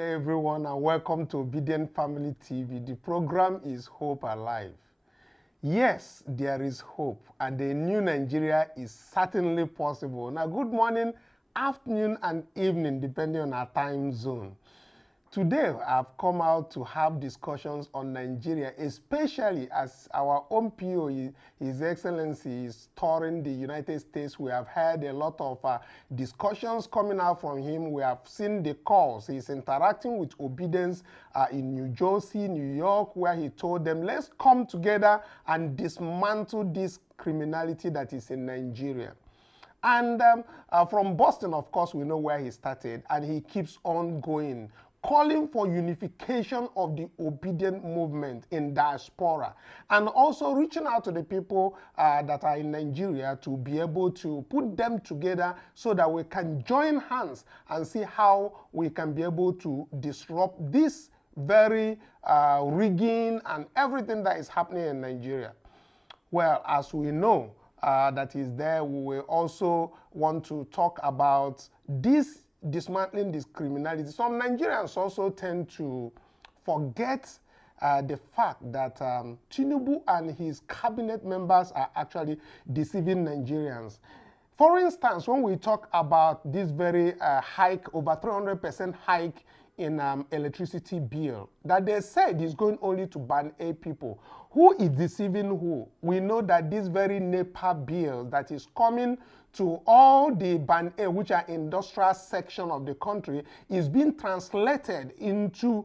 day, everyone, and welcome to Obidient Family TV. The program is Hope Alive. Yes, there is hope, and the new Nigeria is certainly possible. Now, good morning, afternoon, and evening, depending on our time zone. Today, I've come out to have discussions on Nigeria, especially as our own PO, His Excellency, is touring the United States. We have had a lot of discussions coming out from him. We have seen the calls. He's interacting with Obedience in New Jersey, New York, where he told them, let's come together and dismantle this criminality that is in Nigeria. And from Boston, of course, we know where he started, and he keeps on going, calling for unification of the obedient movement in diaspora, and also reaching out to the people that are in Nigeria to be able to put them together so that we can join hands and see how we can be able to disrupt this very rigging and everything that is happening in Nigeria. Well, as we know that is there, we will also want to talk about this dismantling this criminality. Some Nigerians also tend to forget the fact that Tinubu and his cabinet members are actually deceiving Nigerians. For instance, when we talk about this very hike, over 300% hike in electricity bill, that they said is going only to ban 8 people. Who is deceiving who? We know that this very NEPA bill that is coming to all the Band A, which are industrial section of the country, is being translated into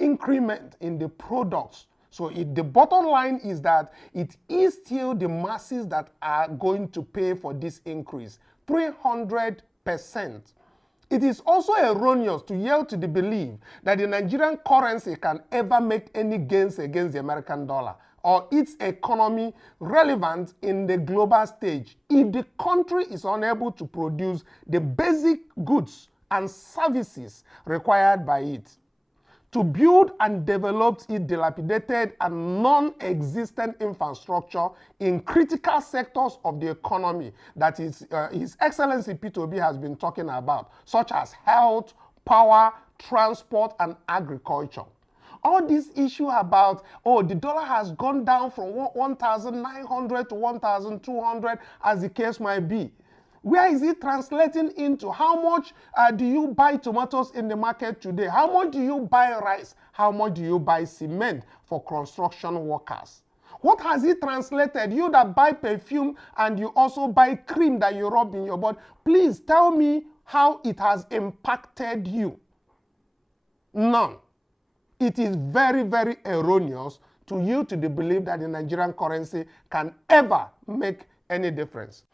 increment in the products. So the bottom line is that it is still the masses that are going to pay for this increase, 300%. It is also erroneous to yield to the belief that the Nigerian currency can ever make any gains against the American dollar or its economy relevant in the global stage if the country is unable to produce the basic goods and services required by it. To build and develop its dilapidated and non-existent infrastructure in critical sectors of the economy that is, His Excellency P2B has been talking about, such as health, power, transport, and agriculture. All this issue about, oh, the dollar has gone down from 1,900 to 1,200, as the case might be. Where is it translating into? How much do you buy tomatoes in the market today? How much do you buy rice? How much do you buy cement for construction workers? What has it translated? You that buy perfume and you also buy cream that you rub in your body, please tell me how it has impacted you. None. It is very, very erroneous to you to the belief that the Nigerian currency can ever make any difference.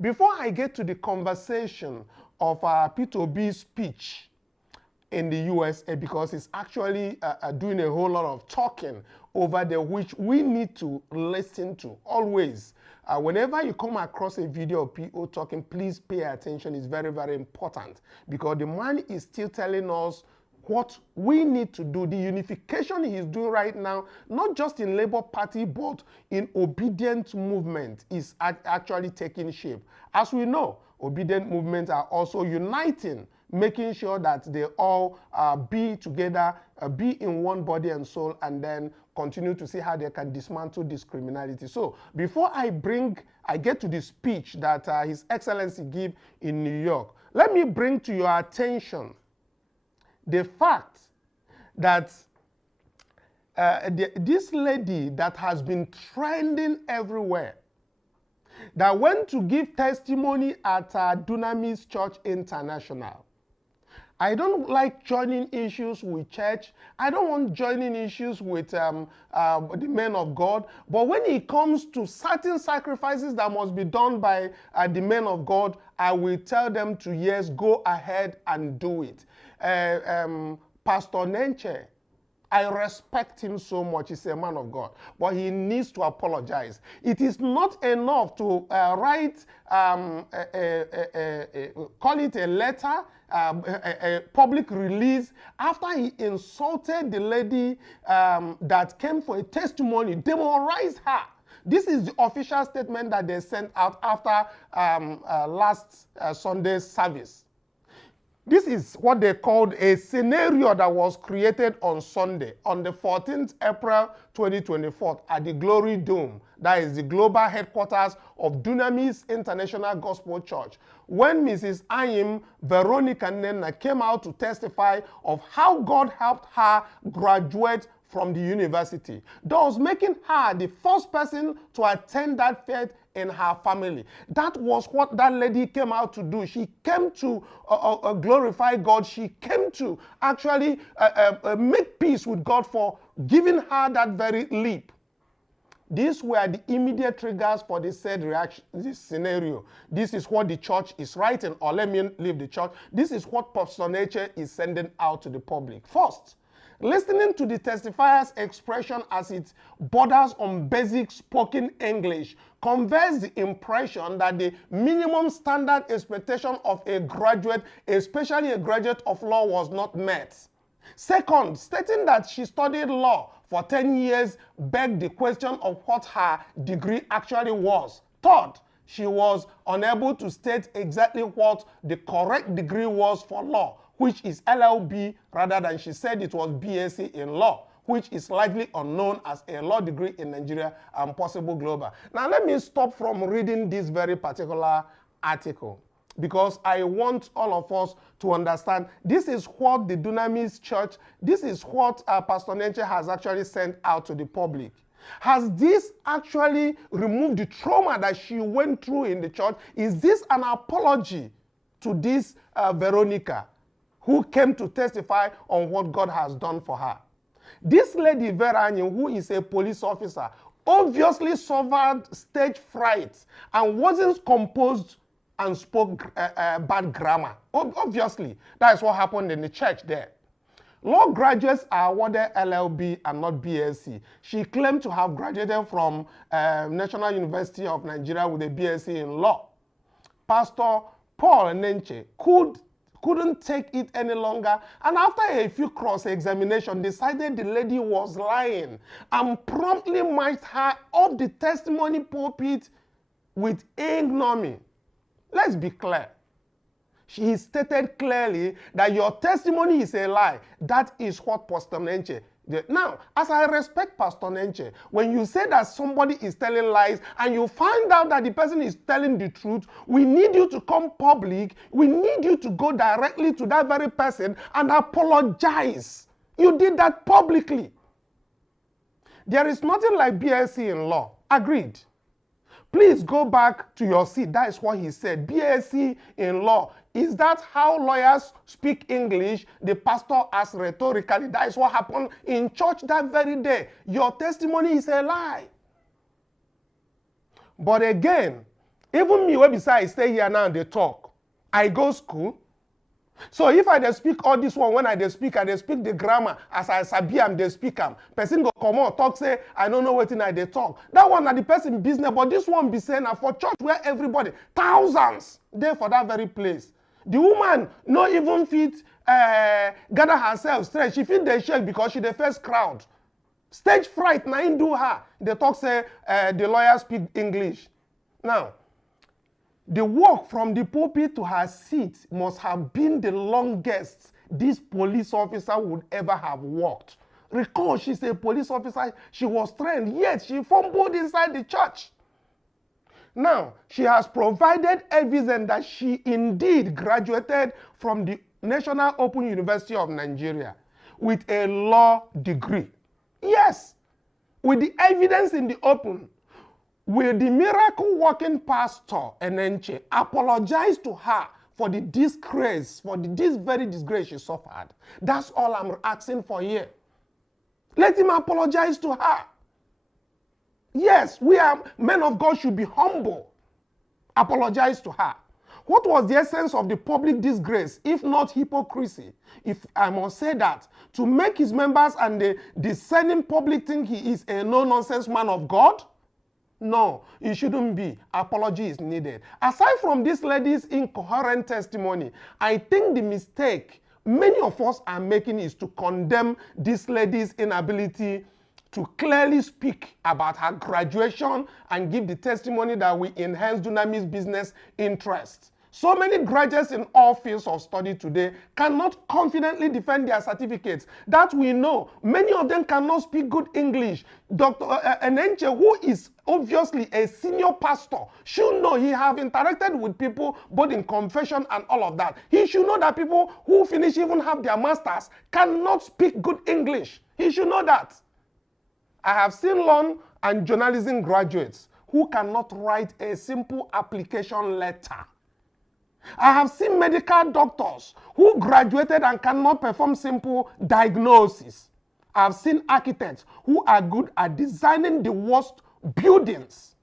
Before I get to the conversation of P2B's speech in the USA, because he's actually doing a whole lot of talking over there, which we need to listen to always. Whenever you come across a video of PO talking, please pay attention. It's very, very important, because the man is still telling us what we need to do. The unification he's doing right now, not just in Labour Party, but in Obedient movement, is actually taking shape. As we know, Obedient movements are also uniting, making sure that they all be together, be in one body and soul, and then continue to see how they can dismantle this criminality. So before I get to the speech that His Excellency gave in New York, let me bring to your attention the fact that this lady that has been trending everywhere, that went to give testimony at Dunamis Church International. I don't like joining issues with church. I don't want joining issues with the men of God. But when it comes to certain sacrifices that must be done by the men of God, I will tell them to, yes, go ahead and do it. Pastor Nenche, I respect him so much. He's a man of God, but he needs to apologize. It is not enough to write, call it a letter, a public release, after he insulted the lady that came for a testimony, demorized her. This is the official statement that they sent out after last Sunday's service. This is what they called a scenario that was created on Sunday, on the 14th April 2024 at the Glory Dome, that is the global headquarters of Dunamis International Gospel Church, when Mrs. Ayim Veronica Nena came out to testify of how God helped her graduate from the university, thus making her the first person to attend that faith in her family. That was what that lady came out to do. She came to glorify God. She came to actually make peace with God for giving her that very leap. These were the immediate triggers for the said reaction, this scenario. This is what the church is writing, or let me leave the church. This is what Pastor Nature is sending out to the public. First, listening to the testifier's expression as it borders on basic spoken English conveys the impression that the minimum standard expectation of a graduate, especially a graduate of law, was not met. Second, stating that she studied law for 10 years begged the question of what her degree actually was. Third, she was unable to state exactly what the correct degree was for law, which is LLB, rather than she said it was BSc in law, which is likely unknown as a law degree in Nigeria and possible global. Now, let me stop from reading this very particular article, because I want all of us to understand this is what the Dunamis Church, this is what Pastor Nature has actually sent out to the public. Has this actually removed the trauma that she went through in the church? Is this an apology to this Veronica, who came to testify on what God has done for her? This lady, Verani, who is a police officer, obviously suffered stage fright and wasn't composed and spoke bad grammar. Obviously, that is what happened in the church there. Law graduates are awarded LLB and not BSc. She claimed to have graduated from National University of Nigeria with a BSc in law. Pastor Paul Nenche couldn't take it any longer, and after a few cross-examination, decided the lady was lying and promptly marched her up the testimony pulpit with ignominy. Let's be clear. He stated clearly that your testimony is a lie. That is what Pastor Nenche did. Now, as I respect Pastor Nenche, when you say that somebody is telling lies and you find out that the person is telling the truth, we need you to come public. We need you to go directly to that very person and apologize. You did that publicly. There is nothing like BSc in law. Agreed. Please go back to your seat. That is what he said. BSc in law. Is that how lawyers speak English? The pastor asked rhetorically. That is what happened in church that very day. Your testimony is a lie. But again, even me, I stay here now and they talk. I go school. So if I speak all this one, when I speak the grammar as I sabi am they speak am. Person go come on talk say I don't know what I they talk. That one na the person business, but this one be saying for church where everybody thousands there for that very place. The woman no even fit gather herself straight. She fit the shake because she the first crowd. Stage fright na in do her. They talk say the lawyer speak English. Now, the walk from the pulpit to her seat must have been the longest this police officer would ever have walked. Recall, she's a police officer. She was trained, yet she fumbled inside the church. Now, she has provided evidence that she indeed graduated from the National Open University of Nigeria with a law degree. Yes, with the evidence in the open. Will the miracle-working pastor Enenche apologize to her for the disgrace, for this very disgrace she suffered? That's all I'm asking for here. Let him apologize to her. Yes, we are men of God should be humble. Apologize to her. What was the essence of the public disgrace, if not hypocrisy? If I must say that, to make his members and the discerning public think he is a no-nonsense man of God? No, it shouldn't be. Apology is needed. Aside from this lady's incoherent testimony, I think the mistake many of us are making is to condemn this lady's inability to clearly speak about her graduation and give the testimony that will enhance Dunamis business interests. So many graduates in all fields of study today cannot confidently defend their certificates. That we know. Many of them cannot speak good English. Dr. Enenche, who is obviously a senior pastor, should know. He have interacted with people both in confession and all of that. He should know that people who finish even have their masters cannot speak good English. He should know that. I have seen law and journalism graduates who cannot write a simple application letter. I have seen medical doctors who graduated and cannot perform simple diagnosis. I have seen architects who are good at designing the worst buildings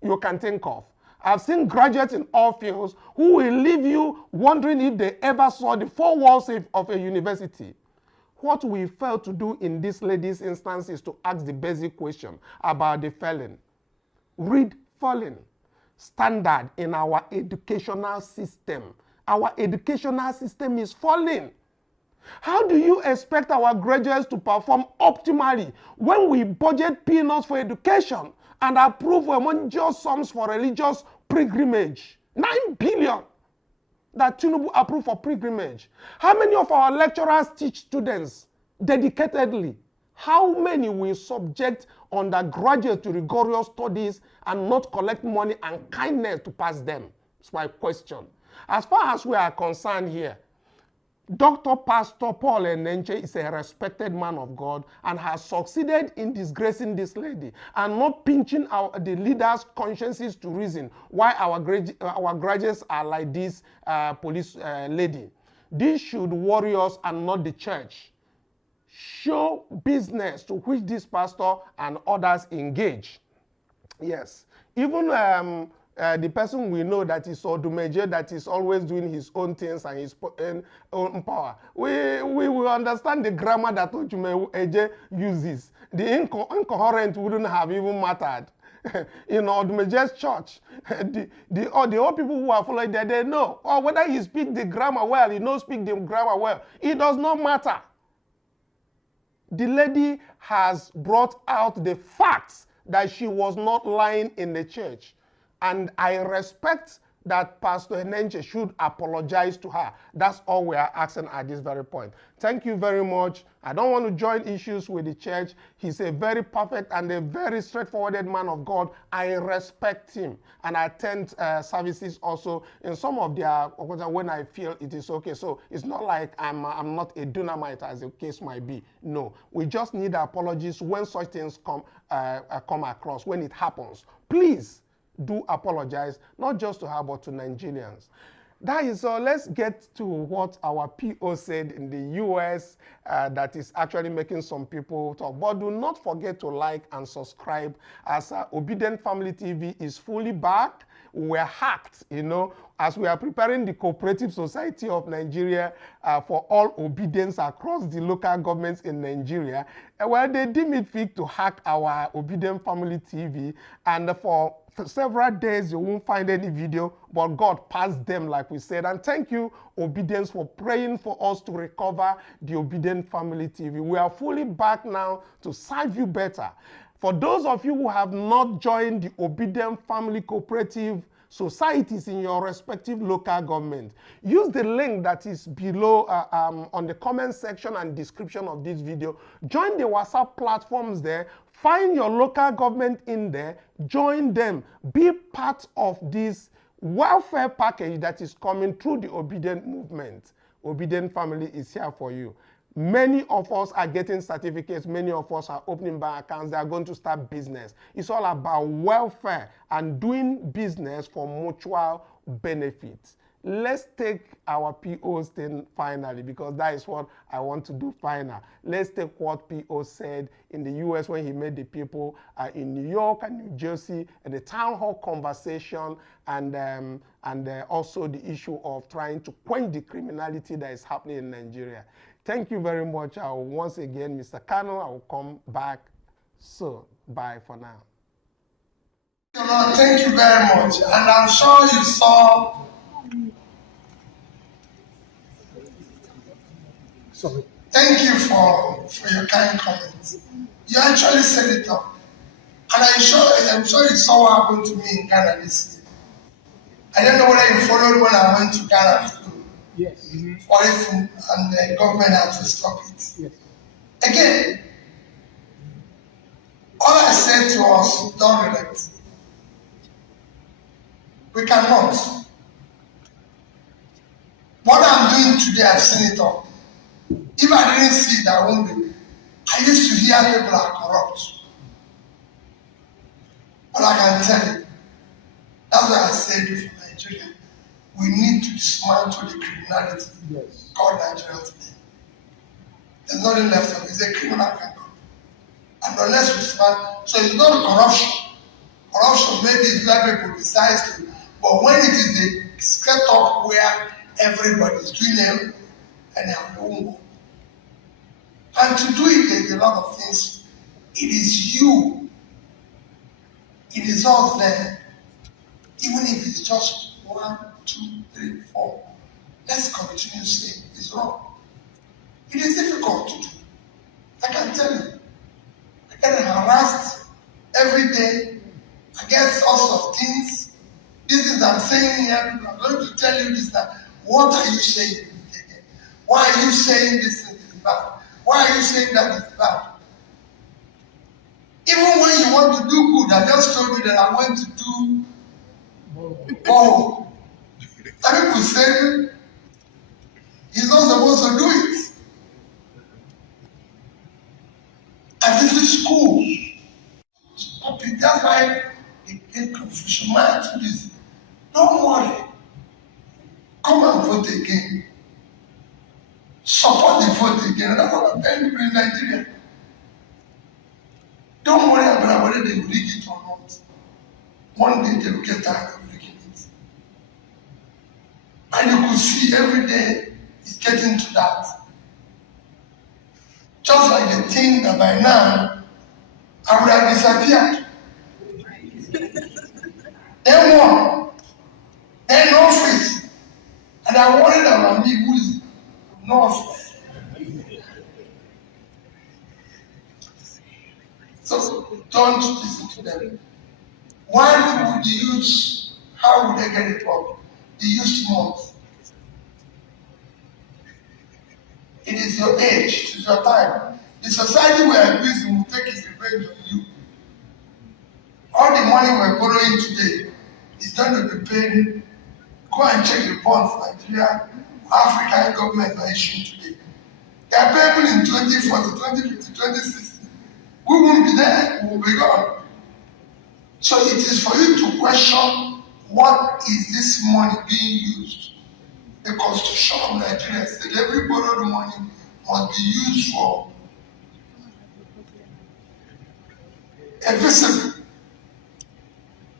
you can think of. I've seen graduates in all fields who will leave you wondering if they ever saw the four walls of a university. What we fail to do in this lady's instance is to ask the basic question about the felon. Read felon. Standard in our educational system. Our educational system is falling. How do you expect our graduates to perform optimally when we budget peanuts for education and approve humongous sums for religious pilgrimage? 9 billion that Tinubu approved for pilgrimage. How many of our lecturers teach students dedicatedly? How many will subject undergraduates to rigorous studies and not collect money and kindness to pass them? That's my question. As far as we are concerned here, Dr. Pastor Paul Enenche is a respected man of God and has succeeded in disgracing this lady and not pinching the leaders' consciences to reason why our graduates are like this police lady. This should worry us and not the church. Show business to which this pastor and others engage. Yes, even the person we know that is Odumeje, that is always doing his own things and his own power. We will understand the grammar that Odumeje uses. The incoherent wouldn't have even mattered. In Odumeje's church, the old people who are following there, they know. Or whether he speaks the grammar well, he knows speak the grammar well. It does not matter. The lady has brought out the facts that she was not lying in the church. And I respect that Pastor Enenche should apologize to her. That's all we are asking at this very point. Thank you very much. I don't want to join issues with the church. He's a very perfect and a very straightforward man of God. I respect him. And I attend services also in some of their, when I feel it is okay. So it's not like I'm not a dynamite, as the case might be. No, we just need apologies when such things come across, when it happens. Please do apologize, not just to her, but to Nigerians. That is all. Let's get to what our PO said in the US that is actually making some people talk. But do not forget to like and subscribe, as Obidient Family TV is fully back. We're hacked, you know, as we are preparing the Cooperative Society of Nigeria for all obedience across the local governments in Nigeria. Well, they deem it fit to hack our Obidient Family TV, and for several days you won't find any video, but God passed them, like we said. And thank you, Obedience, for praying for us to recover the Obidient Family TV. We are fully back now to serve you better. For those of you who have not joined the Obidient Family Cooperative societies in your respective local government, use the link that is below on the comment section and description of this video. Join the WhatsApp platforms there. Find your local government in there. Join them. Be part of this welfare package that is coming through the Obidient movement. Obidient Family is here for you. Many of us are getting certificates. Many of us are opening bank accounts. They are going to start business. It's all about welfare and doing business for mutual benefits. Let's take our PO's thing finally, because that is what I want to do final. Let's take what PO said in the US when he met the people in New York and New Jersey, and the town hall conversation, and also the issue of trying to quench the criminality that is happening in Nigeria. Thank you very much. Once again, Mr. Kanu, I will come back soon. Bye for now. Thank you very much. And I'm sure you saw. Sorry. Thank you for your kind comments. You actually set it up. And I'm sure you saw what happened to me in Ghana this year. I don't know whether you followed when I went to Ghana to Yes. for it, and the government had to stop it. Yes. Again, all I said to us, don't relent. We cannot. What I'm doing today, I've seen it all. If I didn't see it, I won't be. I used to hear people are corrupt. But I can tell you, that's why I said it for Nigeria. We need to dismantle the criminality called Nigeria today. There's nothing left of it. It's a criminal country. And unless we dismantle, so it's not corruption. Corruption maybe is where people decide to, but when it is a set up where everybody is doing them and they have their own work. And to do it, there's a lot of things. It is you. It is us there. Even if it's just 1, 2, 3, 4. Let's continue saying it's wrong. It is difficult to do. I can tell you. I get harassed every day. I get all sorts of things. This is I'm saying here. People are going to tell you this. That what are you saying? Why are you saying this is bad? Why are you saying that is bad? Even when you want to do good, I just told you that I want to do oh. And people say he's not supposed to do it. And this is school. That's why it confusion man to this. Don't worry. Come and vote again. Support the vote again. That's what I'm telling you in Nigeria. Don't worry about whether they will rig it or not. One day they will get tired of rigging it. And you could see every day it's getting to that. Just like the thing that by now I would have disappeared. Then one, then no face. And I worried about me who is no face. So don't listen to them. Why would the youth, how would they get it up? The youth month. It is your age, it is your time. The society we are using will take its revenge on you. All the money we're borrowing today is going to be paid. Go and check the bonds Nigeria, African governments are issuing today. They are payable in 2040, 2050, 2060. We won't be there, we will be gone. So it is for you to question what is this money being used. The Constitution of Nigeria said every borrowed money must be used for a visible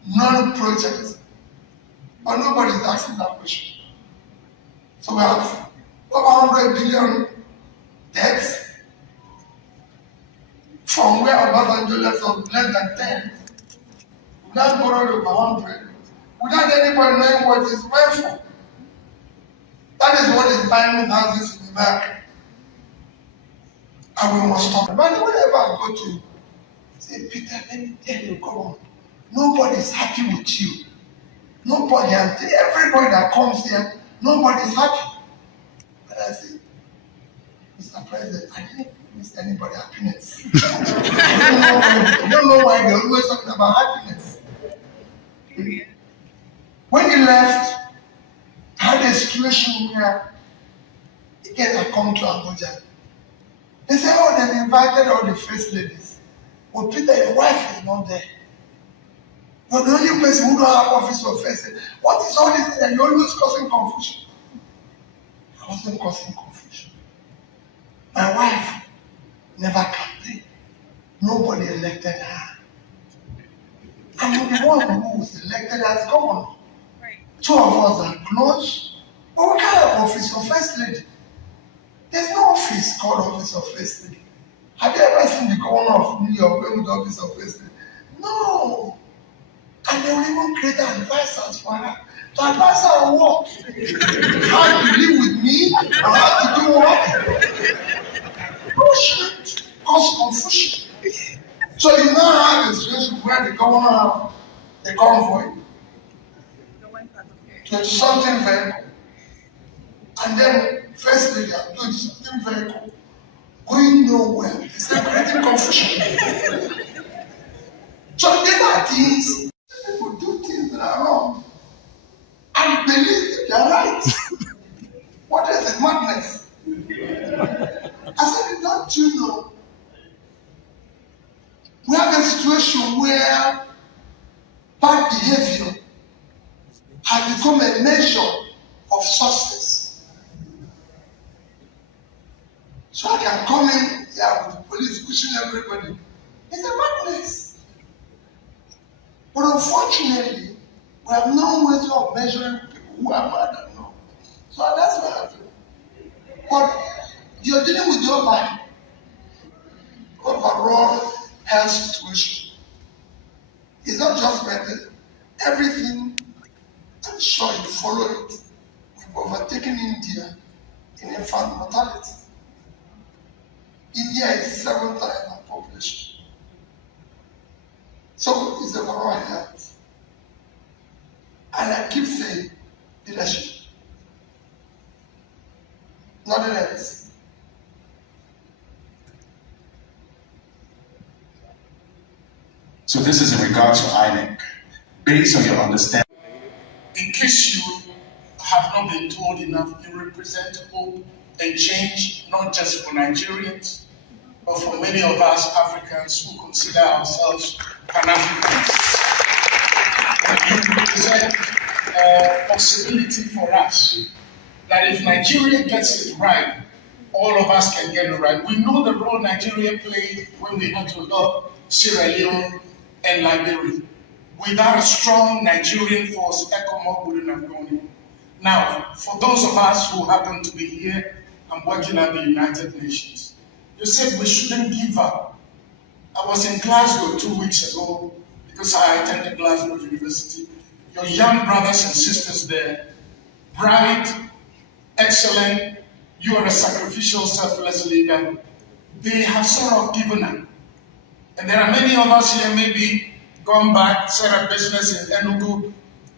non-project. But nobody is asking that question. So we have over 100 billion debts from where Obasanjo left of less than 10. We now borrowed over 100 without anybody knowing what is meant for. That is what is buying houses in America. And we must stop. But whenever I go to say, Peter, let me tell you, come on. Nobody is happy with you. Nobody, everybody that comes here, nobody is happy. But I say, Mr. President, I didn't miss anybody happiness. I don't know why they're always talking about happiness. When he left, I had a situation where again I come to Abuja. They say, oh, they've invited all the first ladies. Well, Peter, your wife is not there. You're the only person who don't have office of first lady. What is all this thing that you're always causing confusion? I wasn't causing confusion. My wife never campaigned. Nobody elected her. I'm the one who was elected as governor. Right. Two of us are close, but we can't have office of first lady. There's no office called office of first lady. Have you ever seen the governor of New York going with the office of first lady? No. And they will even create advisors for her. To advise her on what? How to live with me? Or how to do what? Bullshit. Cause confusion. So you now have a situation where the governor have a convoy. something vehicle, and then first lady are 20 something vehicle, going nowhere. It's creating confusion. So these are things, people do things that are wrong and believe they are right. What is it? Madness. I said, don't you know? We have a situation where bad behavior has become a measure of success. So I can come in here with the police pushing everybody. It's a madness. But unfortunately, we have no way of measuring people who are mad and not. So that's what I do. But you're dealing with the overall health situation. It's not just better. Everything, I'm sure you follow it. We've overtaken India in infant mortality. India is 7 times our population. So it's overall health. And I keep saying leadership. Nothing else. So this is in regard to INEC. Based on your understanding. In case you have not been told enough, you represent hope and change, not just for Nigerians, but for many of us Africans who consider ourselves Pan-Africans. You represent a possibility for us that if Nigeria gets it right, all of us can get it right. We know the role Nigeria played when we had to help Sierra Leone and Liberia. Without a strong Nigerian force, ECOMOG wouldn't have gone in. Now, for those of us who happen to be here and working at the United Nations, you said we shouldn't give up. I was in Glasgow 2 weeks ago because I attended Glasgow University. Your young brothers and sisters there, bright, excellent, you are a sacrificial, selfless leader. They have sort of given up. And there are many of us here maybe gone back, set up business in Enugu,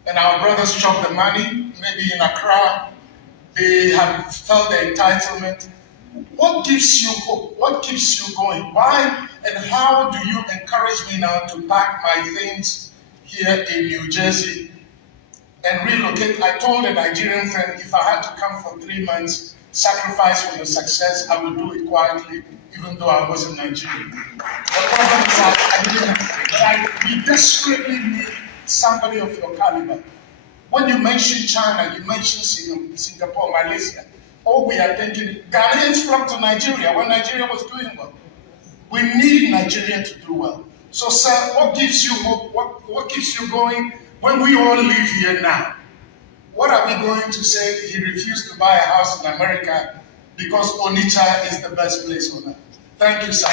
and our brothers chopped the money, maybe in Accra. They have felt the entitlement. What gives you hope? What keeps you going? Why and how do you encourage me now to pack my things here in New Jersey and relocate? I told a Nigerian friend if I had to come for 3 months, sacrifice for your success, I would do it quietly, even though I wasn't Nigerian. The problem is that we desperately need somebody of your caliber. When you mention China, you mention Singapore, Malaysia. All we are thinking, Ghanaians flocked to Nigeria when Nigeria was doing well. We need Nigeria to do well. So, sir, what gives you hope? What keeps you going when we all live here now? What are we going to say? He refused to buy a house in America because Onitsha is the best place on earth. Thank you, sir.